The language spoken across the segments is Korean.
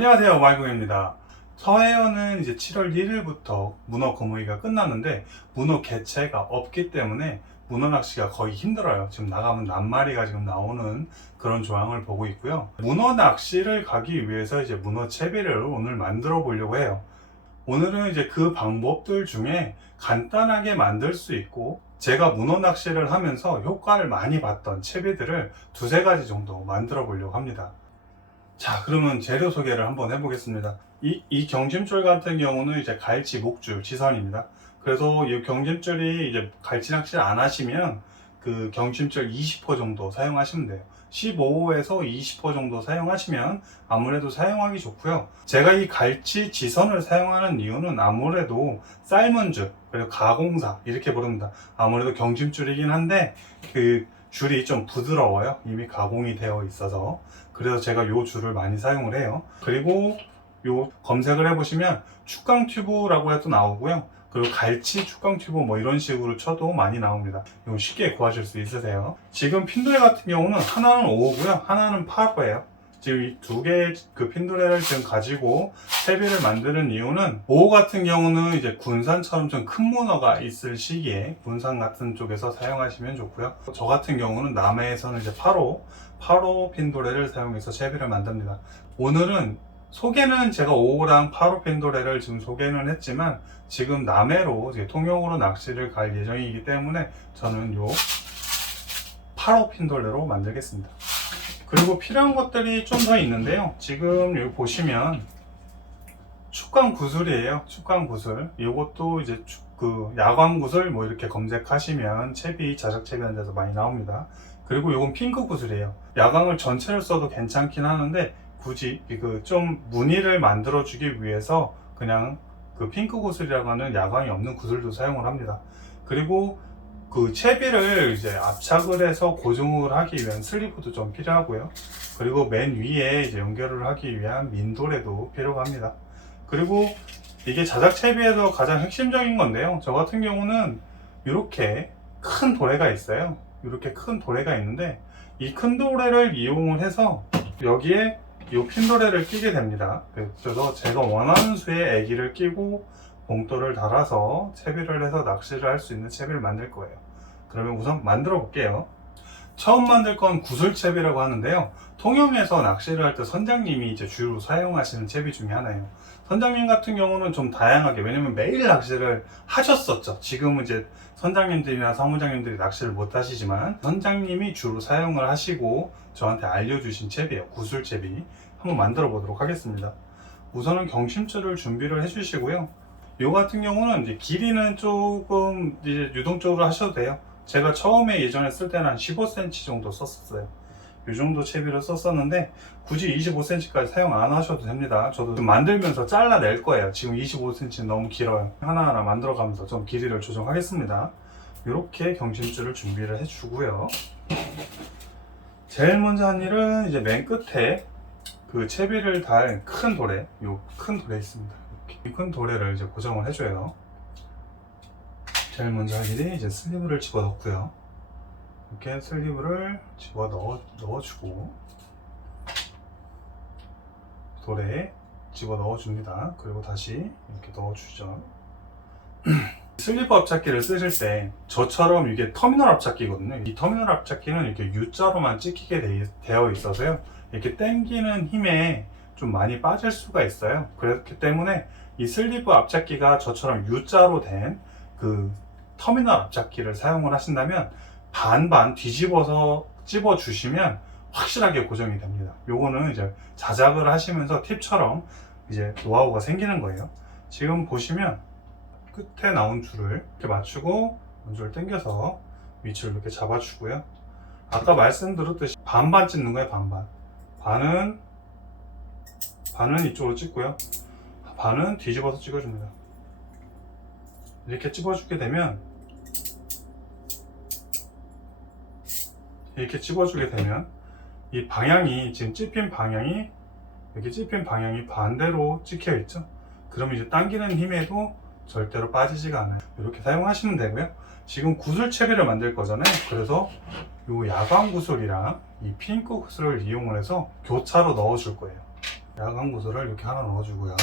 안녕하세요, 마이공입니다. 서해안은 이제 7월 1일부터 문어 거무이가 끝났는데 문어 개체가 없기 때문에 문어 낚시가 거의 힘들어요. 지금 나가면 낱마리가 지금 나오는 그런 조항을 보고 있고요. 문어 낚시를 가기 위해서 이제 문어 채비를 오늘 만들어 보려고 해요. 오늘은 이제 그 방법들 중에 간단하게 만들 수 있고 제가 문어 낚시를 하면서 효과를 많이 봤던 채비들을 두세 가지 정도 만들어 보려고 합니다. 자, 그러면 재료 소개를 한번 해보겠습니다. 이 경심줄 같은 경우는 이제 갈치, 목줄, 지선입니다. 그래서 이 경심줄이 이제 갈치 낚시를 안 하시면 그 경심줄 20호 정도 사용하시면 돼요. 15호에서 20호 정도 사용하시면 아무래도 사용하기 좋고요. 제가 이 갈치 지선을 사용하는 이유는 아무래도 삶은 줄, 그리고 가공사 이렇게 부릅니다. 아무래도 경심줄이긴 한데 그 줄이 좀 부드러워요. 이미 가공이 되어 있어서. 그래서 제가 요 줄을 많이 사용을 해요. 그리고 요 검색을 해보시면 축강 튜브라고 해도 나오고요. 그리고 갈치 축강 튜브 뭐 이런 식으로 쳐도 많이 나옵니다. 이거 쉽게 구하실 수 있으세요. 지금 핀도레 같은 경우는 하나는 5호고요. 하나는 8호예요. 지금 이 두 개의 그 핀도레를 지금 가지고 채비를 만드는 이유는 5호 같은 경우는 이제 군산처럼 좀 큰 문어가 있을 시기에 군산 같은 쪽에서 사용하시면 좋고요. 저 같은 경우는 남해에서는 이제 8호 핀도레를 사용해서 채비를 만듭니다. 오늘은 소개는 제가 5호랑 8호 핀도레를 지금 소개는 했지만 지금 남해로 이제 통영으로 낚시를 갈 예정이기 때문에 저는 요 8호 핀도레로 만들겠습니다. 그리고 필요한 것들이 좀 더 있는데요. 지금 여기 보시면 축강 구슬이에요. 축강 구슬. 이것도 이제 그 야광 구슬 뭐 이렇게 검색하시면 채비 자작 채비하는 데서 많이 나옵니다. 그리고 이건 핑크 구슬이에요. 야광을 전체를 써도 괜찮긴 하는데 굳이 그 좀 무늬를 만들어 주기 위해서 그냥 그 핑크 구슬이라고 하는 야광이 없는 구슬도 사용을 합니다. 그리고 그 채비를 이제 압착을 해서 고정을 하기 위한 슬리브도 좀 필요하고요. 그리고 맨 위에 이제 연결을 하기 위한 민도레도 필요가 합니다. 그리고 이게 자작 채비에서 가장 핵심적인 건데요. 저 같은 경우는 이렇게 큰 도래가 있어요. 이렇게 큰 도래가 있는데 이 큰 도래를 이용을 해서 여기에 이 핀도레를 끼게 됩니다. 그래서 제가 원하는 수의 애기를 끼고 봉돌을 달아서 채비를 해서 낚시를 할 수 있는 채비를 만들 거예요. 그러면 우선 만들어 볼게요. 처음 만들 건 구슬채비라고 하는데요. 통영에서 낚시를 할 때 선장님이 이제 주로 사용하시는 채비 중에 하나예요. 선장님 같은 경우는 좀 다양하게, 왜냐면 매일 낚시를 하셨었죠. 지금은 이제 선장님들이나 사무장님들이 낚시를 못 하시지만 선장님이 주로 사용을 하시고 저한테 알려주신 채비예요. 구슬채비. 한번 만들어 보도록 하겠습니다. 우선은 경심줄을 준비를 해 주시고요. 요 같은 경우는 이제 길이는 조금 이제 유동적으로 하셔도 돼요. 제가 처음에 예전에 쓸 때는 한 15cm 정도 썼었어요. 이 정도 채비를 썼었는데 굳이 25cm까지 사용 안 하셔도 됩니다. 저도 만들면서 잘라낼 거예요. 지금 25cm는 너무 길어요. 하나하나 만들어가면서 좀 길이를 조정하겠습니다. 이렇게 경심줄을 준비를 해주고요. 제일 먼저 한 일은 이제 맨 끝에 그 채비를 달 큰 도래, 요 큰 도래 있습니다. 이렇게 큰 도래를 이제 고정을 해줘요. 제일 먼저 할 일이 이제 슬리브를 집어 넣고요. 이렇게 슬리브를 집어 넣어주고 돌에 집어 넣어줍니다. 그리고 다시 이렇게 넣어주죠. 슬리브 앞잡기를 쓰실 때 저처럼 이게 터미널 앞잡기거든요. 이 터미널 앞잡기는 이렇게 U자로만 찍히게 되어 있어서요. 이렇게 당기는 힘에 좀 많이 빠질 수가 있어요. 그렇기 때문에 이 슬리브 앞잡기가 저처럼 U자로 된 그 터미널 앞잡기를 사용을 하신다면 반반 뒤집어서 찝어 주시면 확실하게 고정이 됩니다. 요거는 이제 자작을 하시면서 팁처럼 이제 노하우가 생기는 거예요. 지금 보시면 끝에 나온 줄을 이렇게 맞추고 원줄을 당겨서 위치를 이렇게 잡아주고요. 아까 말씀드렸듯이 반반 찝는 거예요. 반은 이쪽으로 찍고요. 반은 뒤집어서 찍어줍니다. 이렇게 찝어주게 되면 이 방향이 지금 찝힌 방향이 여기 찝힌 방향이 반대로 찍혀 있죠. 그러면 이제 당기는 힘에도 절대로 빠지지가 않아요. 이렇게 사용하시면 되고요. 지금 구슬 채비를 만들 거잖아요. 그래서 이 야광 구슬이랑 이 핑크 구슬을 이용을 해서 교차로 넣어 줄 거예요. 야광 구슬을 이렇게 하나 넣어주고요.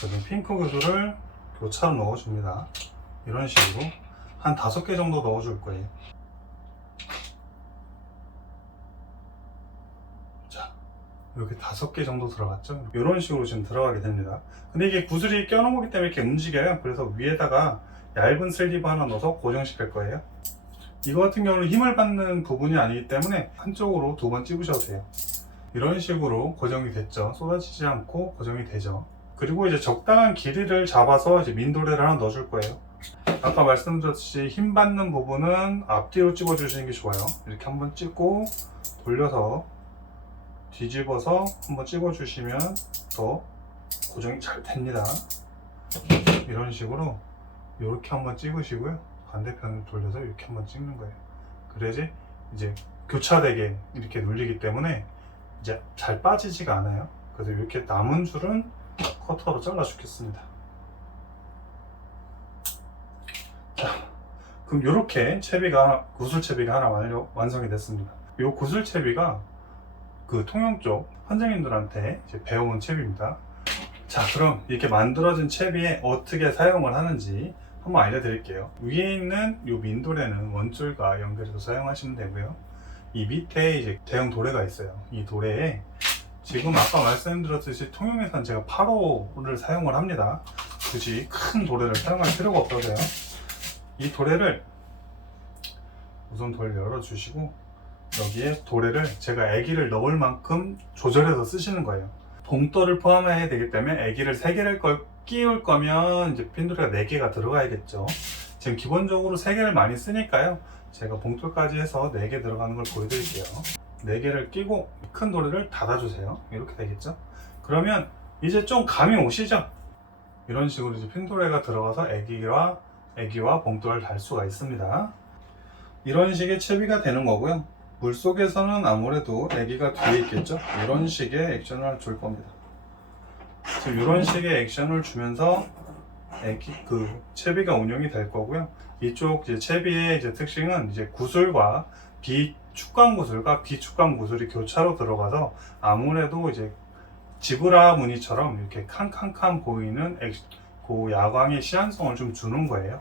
그리고 핑크 구슬을 교차로 넣어줍니다. 이런 식으로 한 5개 정도 넣어줄 거예요. 자, 이렇게 5개 정도 들어갔죠? 이런 식으로 지금 들어가게 됩니다. 근데 이게 구슬이 껴놓은 거기 때문에 이렇게 움직여요. 그래서 위에다가 얇은 슬리브 하나 넣어서 고정시킬 거예요. 이거 같은 경우는 힘을 받는 부분이 아니기 때문에 한쪽으로 2번 찝으셔도 돼요. 이런 식으로 고정이 됐죠. 쏟아지지 않고 고정이 되죠. 그리고 이제 적당한 길이를 잡아서 이제 민도레를 하나 넣어줄 거예요. 아까 말씀드렸듯이 힘 받는 부분은 앞뒤로 찝어 주시는 게 좋아요. 이렇게 한번 찍고 돌려서 뒤집어서 한번 찝어 주시면 더 고정이 잘 됩니다. 이런 식으로 이렇게 한번 찍으시고요. 반대편을 돌려서 이렇게 한번 찍는 거예요. 그래야지 이제 교차되게 이렇게 눌리기 때문에 이제 잘 빠지지가 않아요. 그래서 이렇게 남은 줄은 커터로 잘라 주겠습니다. 자, 그럼 이렇게 채비가, 구슬채비가 하나 완성이 됐습니다. 이 구슬채비가 그 통영 쪽 선생님들한테 이제 배워온 채비입니다. 자, 그럼 이렇게 만들어진 채비에 어떻게 사용을 하는지 한번 알려드릴게요. 위에 있는 이 민도레는 원줄과 연결해서 사용하시면 되고요. 이 밑에 이제 대형 도레가 있어요. 이 도레에 지금 아까 말씀드렸듯이 통영에서는 제가 8호를 사용을 합니다. 굳이 큰 도레를 사용할 필요가 없어서요. 이 도레를 우선 돌 열어주시고 여기에 도레를 제가 애기를 넣을 만큼 조절해서 쓰시는 거예요. 봉돌을 포함해야 되기 때문에 애기를 3개를 끼울 거면 이제 핀도레가 4개가 들어가야겠죠. 지금 기본적으로 3개를 많이 쓰니까요. 제가 봉돌까지 해서 4개 들어가는 걸 보여드릴게요. 4개를 끼고 큰 도레를 닫아주세요. 이렇게 되겠죠. 그러면 이제 좀 감이 오시죠? 이런 식으로 이제 핀도레가 들어가서 애기와 봉돌을 달 수가 있습니다. 이런 식의 채비가 되는 거고요. 물속에서는 아무래도 애기가 뒤에 있겠죠. 이런 식의 액션을 줄 겁니다. 지금 이런 식의 액션을 주면서 채비가 운영이 될 거고요. 이쪽 이제 채비의 이제 특징은 이제 구슬과 비축광 구슬과 비축광 구슬이 교차로 들어가서 아무래도 이제 지브라 무늬처럼 이렇게 칸칸칸 보이는 그 야광의 시안성을 좀 주는 거예요.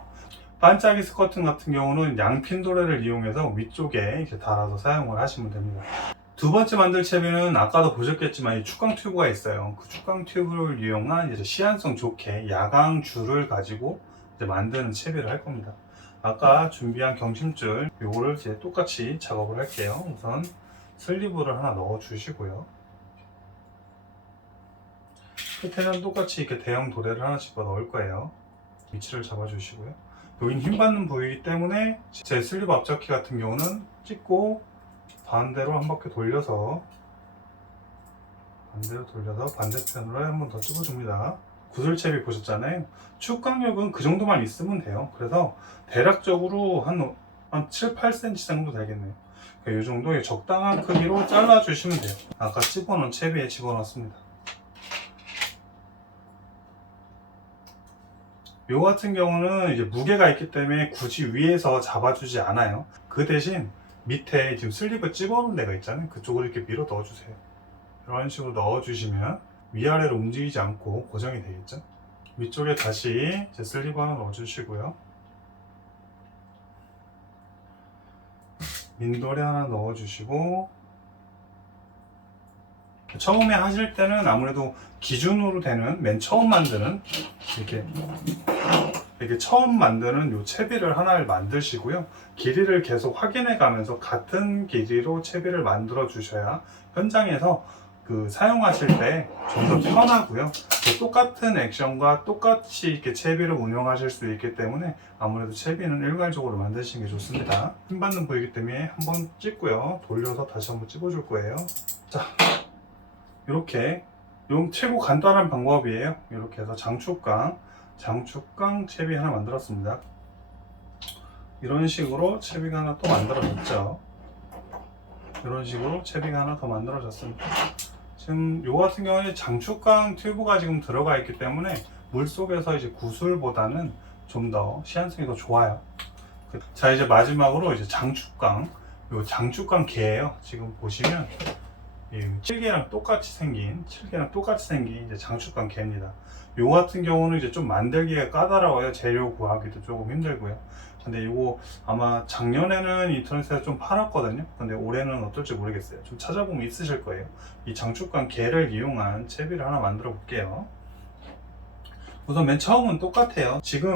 반짝이 스커튼 같은 경우는 양핀도레를 이용해서 위쪽에 이제 달아서 사용을 하시면 됩니다. 두 번째 만들 채비는 아까도 보셨겠지만 이 축광 튜브가 있어요. 그 축광 튜브를 이용한 이제 시안성 좋게 야광 줄을 가지고 이제 만드는 채비를 할 겁니다. 아까 준비한 경심줄 요거를 이제 똑같이 작업을 할게요. 우선 슬리브를 하나 넣어 주시고요. 끝에는 똑같이 이렇게 대형 도레를 하나 집어 넣을 거예요. 위치를 잡아 주시고요. 여긴 힘 받는 부위이기 때문에 제 슬리브 앞접기 같은 경우는 찍고 반대로 한 바퀴 돌려서 반대편으로 한 번 더 찍어줍니다. 구슬채비 보셨잖아요. 축광력은 그 정도만 있으면 돼요. 그래서 대략적으로 한 7, 8cm 정도 되겠네요. 이 정도의 적당한 크기로 잘라주시면 돼요. 아까 집어넣은 채비에 집어넣습니다. 요 같은 경우는 이제 무게가 있기 때문에 굳이 위에서 잡아주지 않아요. 그 대신 밑에 지금 슬립을 집어넣은 데가 있잖아요. 그쪽을 이렇게 밀어 넣어주세요. 이런 식으로 넣어주시면 위아래로 움직이지 않고 고정이 되겠죠. 위쪽에 다시 이제 슬립 하나 넣어주시고요. 민도레 하나 넣어주시고, 처음에 하실 때는 아무래도 기준으로 되는 맨 처음 만드는 이렇게 처음 만드는 요 채비를 하나를 만드시고요. 길이를 계속 확인해 가면서 같은 길이로 채비를 만들어 주셔야 현장에서 사용하실 때 좀 더 편하고요. 똑같은 액션과 똑같이 이렇게 채비를 운영하실 수 있기 때문에 아무래도 채비는 일괄적으로 만드시는 게 좋습니다. 힘 받는 부위이기 때문에 한번 찍고요. 돌려서 다시 한번 찝어줄 거예요. 자, 이렇게 최고 간단한 방법이에요. 이렇게 해서 장축광 채비 하나 만들었습니다. 이런 식으로 채비가 하나 또 만들어졌죠. 이런 식으로 채비가 하나 더 만들어졌습니다. 지금 요 같은 경우에 장축광 튜브가 지금 들어가 있기 때문에 물속에서 이제 구슬보다는 좀 더 시안성이 더 좋아요. 자, 이제 마지막으로 이제 장축광 개예요. 지금 보시면 칠개랑 똑같이 생긴 이제 장축감 개입니다. 요 같은 경우는 이제 좀 만들기가 까다로워요. 재료 구하기도 조금 힘들고요. 근데 이거 아마 작년에는 인터넷에서 좀 팔았거든요. 근데 올해는 어떨지 모르겠어요. 좀 찾아보면 있으실 거예요. 이 장축감 개를 이용한 채비를 하나 만들어 볼게요. 우선 맨 처음은 똑같아요. 지금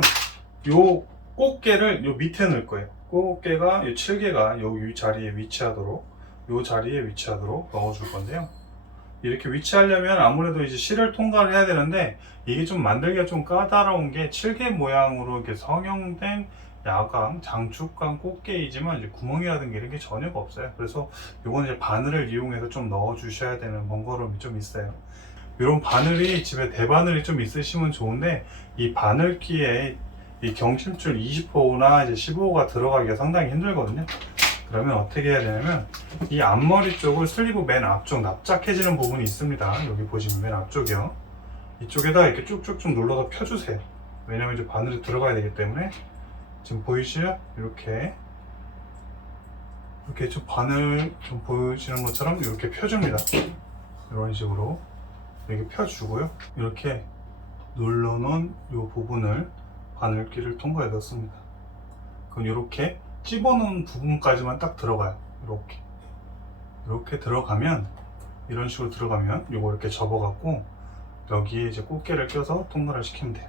요 꽃게를 요 밑에 넣을 거예요. 꽃게가 이 7개가 요 자리에 위치하도록 넣어줄 건데요. 이렇게 위치하려면 아무래도 이제 실을 통과를 해야 되는데, 이게 좀 만들기가 좀 까다로운 게 7개 모양으로 이렇게 성형된 야광, 장축감 꽃게이지만 이제 구멍이라든가 이런 게 전혀 없어요. 그래서 요건 이제 바늘을 이용해서 좀 넣어 주셔야 되는 번거로움이 좀 있어요. 이런 바늘이 집에 대바늘이 좀 있으시면 좋은데, 이 바늘기에 이 경심줄 20호나 이제 15호가 들어가기가 상당히 힘들거든요. 그러면 어떻게 해야 되냐면, 이 앞머리 쪽을 슬리브 맨 앞쪽 납작해지는 부분이 있습니다. 여기 보시면 맨 앞쪽이요. 이쪽에다 이렇게 쭉쭉쭉 눌러서 펴주세요. 왜냐면 이제 바늘이 들어가야 되기 때문에. 지금 보이시죠? 이렇게 좀 바늘 좀 보이시는 것처럼 이렇게 펴줍니다. 이런 식으로 이렇게 펴주고요. 이렇게 눌러놓은 이 부분을 바늘기를 통과해 넣습니다. 그럼 이렇게 집어넣은 부분까지만 딱 들어가요. 이렇게 들어가면, 이런 식으로 들어가면 요거 이렇게 접어갖고 여기에 이제 꽃게를 껴서 통과를 시키면 돼요.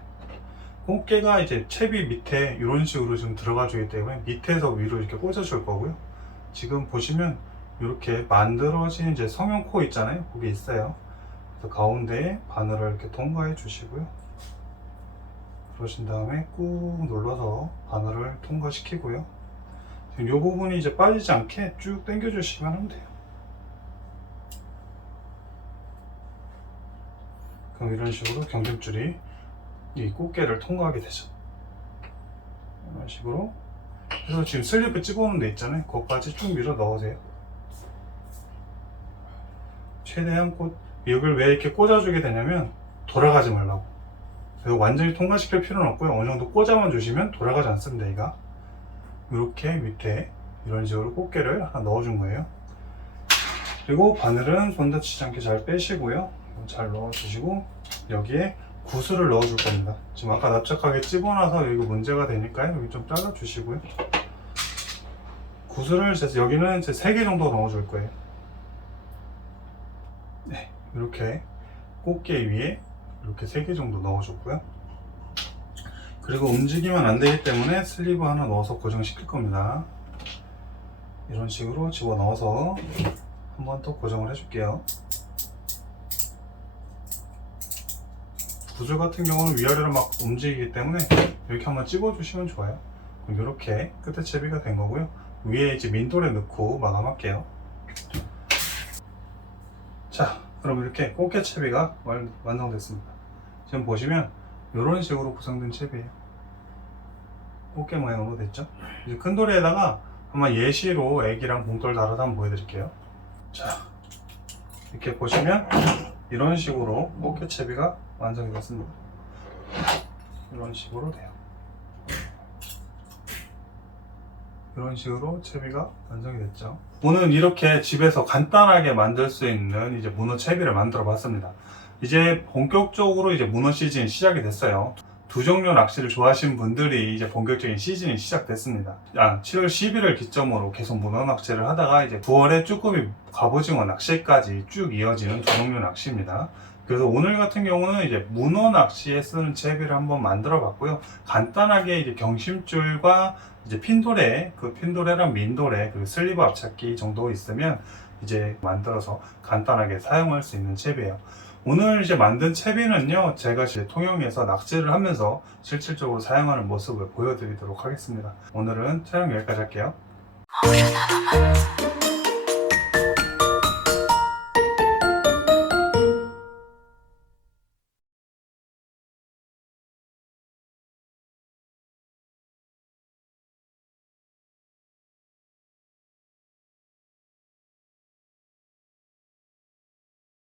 꽃게가 이제 채비 밑에 이런 식으로 좀 들어가 주기 때문에 밑에서 위로 이렇게 꽂아 줄 거고요. 지금 보시면 이렇게 만들어진 이제 성형코 있잖아요. 그게 있어요. 그래서 가운데에 바늘을 이렇게 통과해 주시고요. 그러신 다음에 꾹 눌러서 바늘을 통과시키고요. 지금 이 부분이 이제 빠지지 않게 쭉 당겨 주시면 하면 돼요. 그럼 이런 식으로 경심줄이 이 꽃게를 통과하게 되죠. 이런 식으로. 그래서 지금 슬립을 집어넣는 데 있잖아요. 거기까지 쭉 밀어 넣으세요. 최대한 여기를 왜 이렇게 꽂아주게 되냐면, 돌아가지 말라고. 그래서 완전히 통과시킬 필요는 없고요. 어느 정도 꽂아만 주시면 돌아가지 않습니다. 얘가 이렇게 밑에 이런 식으로 꽃게를 하나 넣어준 거예요. 그리고 바늘은 손 다치지 않게 잘 빼시고요. 잘 넣어주시고, 여기에 구슬을 넣어줄 겁니다. 지금 아까 납작하게 집어놔서 여기 문제가 되니까요. 여기 좀 잘라주시고요. 구슬을 여기는 이제 3개 정도 넣어줄 거예요. 네, 이렇게 꽃게 위에 이렇게 3개 정도 넣어줬고요. 그리고 움직이면 안 되기 때문에 슬리브 하나 넣어서 고정시킬 겁니다. 이런 식으로 집어넣어서 한 번 더 고정을 해줄게요. 구슬 같은 경우는 위아래로 막 움직이기 때문에 이렇게 한번 찍어주시면 좋아요. 그럼 이렇게 끝에 채비가 된 거고요. 위에 이제 민돌에 넣고 마감할게요. 자, 그럼 이렇게 꽃게 채비가 완성됐습니다. 지금 보시면 이런 식으로 구성된 채비예요. 꽃게 모양으로 됐죠? 이제 큰 돌에다가 한번 예시로 애기랑 봉돌 달아서 한번 보여드릴게요. 자, 이렇게 보시면 이런 식으로 꽃게 채비가 완성이 됐습니다. 이런 식으로 돼요. 이런 식으로 채비가 완성이 됐죠. 오늘 이렇게 집에서 간단하게 만들 수 있는 이제 문어 채비를 만들어 봤습니다. 이제 본격적으로 이제 문어 시즌이 시작이 됐어요. 두 종류 낚시를 좋아하시는 분들이 이제 본격적인 시즌이 시작됐습니다. 7월 10일을 기점으로 계속 문어 낚시를 하다가 이제 9월에 쭈꾸미 갑오징어 낚시까지 쭉 이어지는 두 종류 낚시입니다. 그래서 오늘 같은 경우는 이제 문어 낚시에 쓰는 채비를 한번 만들어 봤고요. 간단하게 이제 경심줄과 이제 핀도레, 그 핀도레랑 민도레, 그리고 슬리브 앞찾기 정도 있으면 이제 만들어서 간단하게 사용할 수 있는 채비예요. 오늘 이제 만든 채비는요, 제가 이제 통영에서 낚시를 하면서 실질적으로 사용하는 모습을 보여드리도록 하겠습니다. 오늘은 촬영 여기까지 할게요.